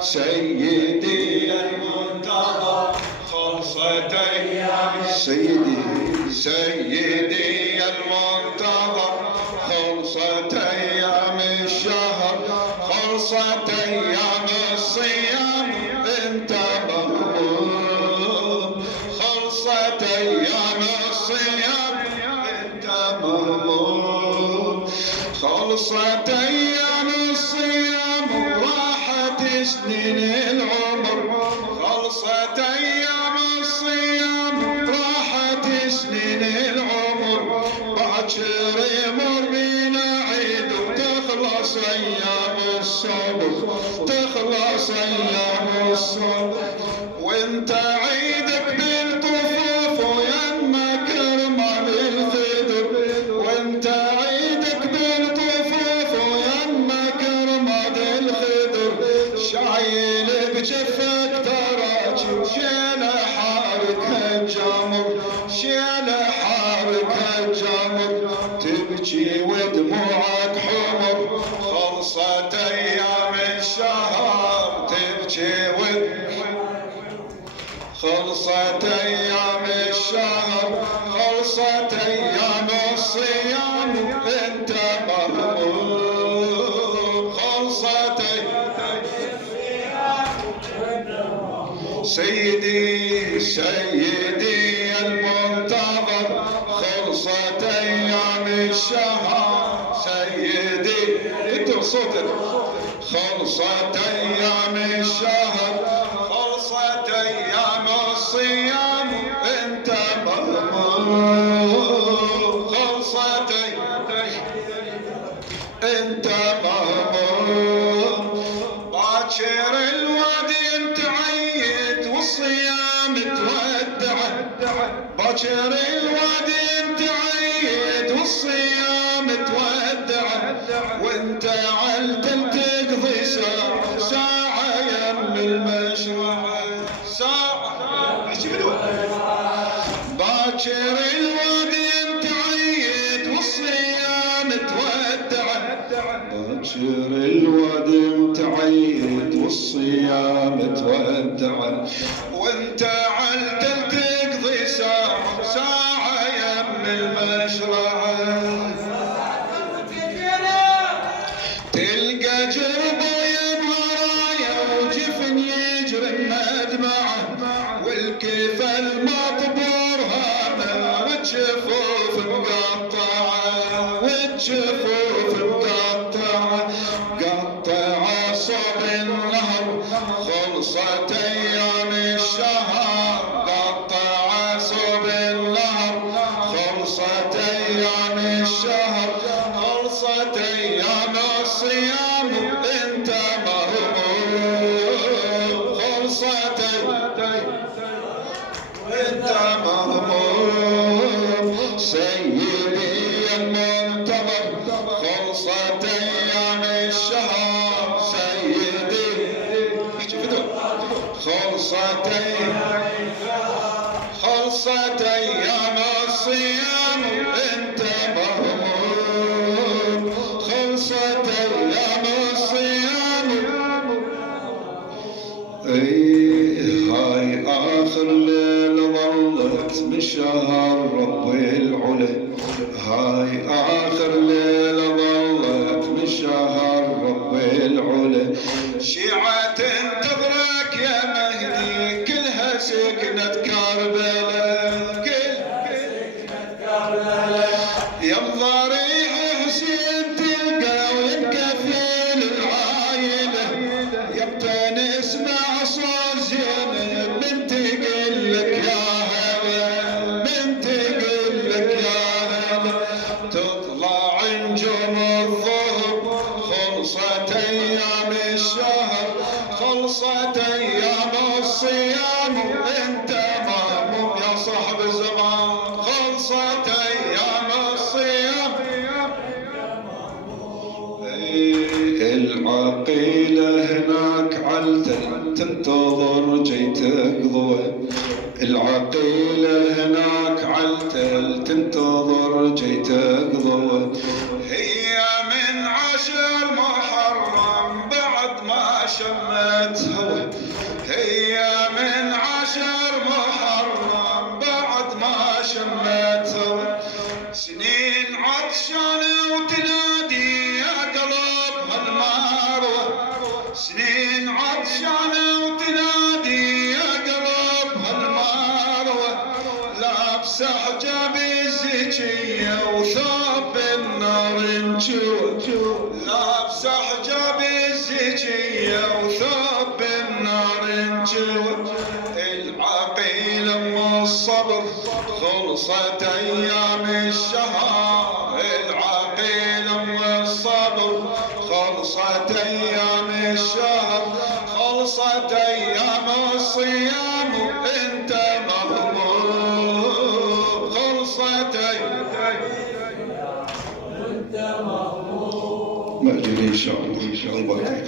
سيدي المنتظر خلصت أيام سيدي المنتظر خلصت أيام الشهر خلصت أيام الصيام انت مهموم خلصت أيام الصيام انت مهموم خلصت أيام الصيام وراحت سنين العمر خلصت أيام الصيام راحت سنين العمر باكر يمر بينا عيد وتخلص أيام الصبر تخلص أيام الصبر وانت عيدك بالطفوف ويما كرمال الخدر وانت عيدك بالطفوف ويما كرمال الخدر شايل بجفك تراجي وشيل حارك الجمر شيل حارك الجمر تبكي ودموعك حمر خلصت أيام الشهر تبكي خلصت أيام الشهر خلصت أيام الصيام انت مهموم خلصت سيدي المنتظر خلصت أيام الشهر سيدي انت صوتك خلصت أيام الشهر خلصت أيام الصيام انت مهموم خلصت انت مهموم باكر الوادي انت عيد والصيام تودع باكر الوادي انت عيد والصيام تودع وانت عالتل تقضي ساعة يم المشروع ساعة باكر الوادي انت عيد والصيام تودع باكر الوادي انت عيد والصيام تودع وانت عالتل تقضي ساعة يم المشروع تلقى جربه ينهرايا وجفن يجري مدمعه والكيف المطبور هامه والجفوف مقطعه والجفوف مقطعه قطعه صوب النهر خلصت أيام الشهر قطعه صوب النهر خلصت أيام الشهر خلصت أيام الصيام انت مهموم خلصت انت مهموم سيدي المنتظر خلصت أيام الشهر سيدي احكي فدوى خلصت أيام الصيام انت مهموم خلصت أيام الصيام هاي آخر ليلة ظلت من شهر رب العلا هاي آخر ليلة ظلت من شهر رب العلا شيعة تنتظرك يا مهدي كلها سكنة كربلاء يا ضريح حسين تلقى وينكفل العايلة يبقى نسمع صوت زينب من تقلك يا هلا من تقلك يا هلا تطلع نجوم الظهر خلصت أيام الشهر خلصت أيام الصيام انت مهموم يا صاحب الزمان خلصت أيام الصيام العقيلة هناك عالتل تنتظر جيتك ضوء العقيلة هناك عالتل تنتظر جيتك ضوء هي من 10 محرم بعد ما شمت شمتها، هي من 10 محرم بعد ما شمتها، سنين عطشانة وتنادي يا قلب هالمروة، سنين عطشانة وتنادي يا قلب هالمروة، لابسة حجاب الزكية وثوب النار نجوى، لابسة حجاب الزكية وثوب النار نجوى، العقيل ام الصبر خلصت ايام الشهر، العقيل ام الصبر خلصت ايام الشهر، خلصت ايام الصيام وانت مغموم، خلصت ايام وانت مغموم. مأجل ان شاء الله.